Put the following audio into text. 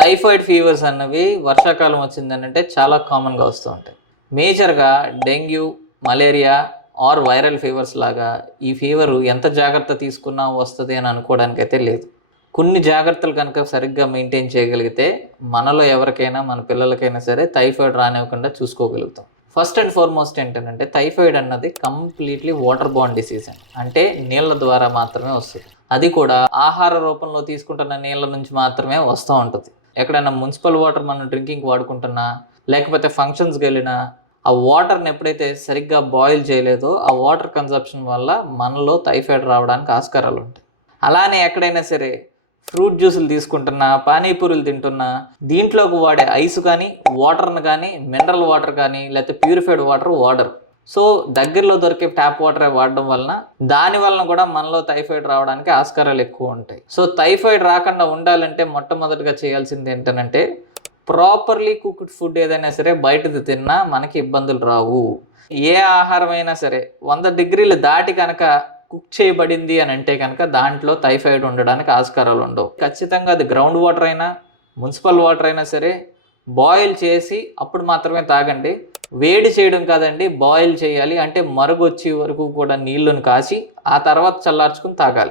Typhoid fevers అన్నవి వర్షాకాలం వచ్చిందనంటే చాలా కామన్గా వస్తూ ఉంటాయి. మేజర్గా dengue, malaria or viral fevers లాగా ఈ ఫీవరు ఎంత జాగ్రత్త తీసుకున్నా వస్తుంది అని అనుకోవడానికైతే లేదు. కొన్ని జాగ్రత్తలు కనుక సరిగ్గా మెయింటైన్ చేయగలిగితే మనలో ఎవరికైనా మన పిల్లలకైనా సరే టైఫాయిడ్ రానివ్వకుండా చూసుకోగలుగుతాం. ఫస్ట్ అండ్ ఫార్మోస్ట్ ఏంటంటే టైఫాయిడ్ అన్నది కంప్లీట్లీ వాటర్ బార్న్ డిసీజ్ అంటే నీళ్ళ ద్వారా మాత్రమే వస్తుంది. అది కూడా ఆహార రూపంలో తీసుకుంటున్న నీళ్ళ నుంచి మాత్రమే వస్తూ ఉంటుంది. ఎక్కడైనా మున్సిపల్ వాటర్ మనం డ్రింకింగ్ వాడుకుంటున్నా, లేకపోతే ఫంక్షన్స్కి వెళ్ళినా ఆ వాటర్ని ఎప్పుడైతే సరిగ్గా బాయిల్ చేయలేదో ఆ వాటర్ కన్సంప్షన్ వల్ల మనలో టైఫాయిడ్ రావడానికి ఆస్కారాలు ఉంటాయి. అలానే ఎక్కడైనా సరే ఫ్రూట్ జ్యూసులు తీసుకుంటున్నా, పానీపూరీలు తింటున్నా, దీంట్లోకి వాడే ఐస్ కానీ, వాటర్ని కానీ, మినరల్ వాటర్ కానీ, లేకపోతే ప్యూరిఫైడ్ వాటర్ వాడరు. సో దగ్గరలో దొరికే ట్యాప్ వాటరే వాడడం వలన దానివలన కూడా మనలో టైఫాయిడ్ రావడానికి ఆస్కారాలు ఎక్కువ ఉంటాయి. సో టైఫాయిడ్ రాకుండా ఉండాలంటే మొట్టమొదటిగా చేయాల్సింది ఏంటంటే ప్రాపర్లీ కుక్డ్ ఫుడ్ ఏదైనా సరే బయటది తిన్నా మనకి ఇబ్బందులు రావు. ఏ ఆహారం అయినా సరే 100 డిగ్రీలు దాటి కనుక కుక్ చేయబడింది అని అంటే కనుక దాంట్లో టైఫాయిడ్ ఉండడానికి ఆస్కారాలు ఉండవు. ఖచ్చితంగా అది గ్రౌండ్ వాటర్ అయినా, మున్సిపల్ వాటర్ అయినా సరే బాయిల్ చేసి అప్పుడు మాత్రమే తాగండి. వేడి చేయడం కాదండి, బాయిల్ చేయాలి. అంటే మరుగొచ్చే వరకు కూడా నీళ్ళను కాచి ఆ తర్వాత చల్లార్చుకుని తాగాలి.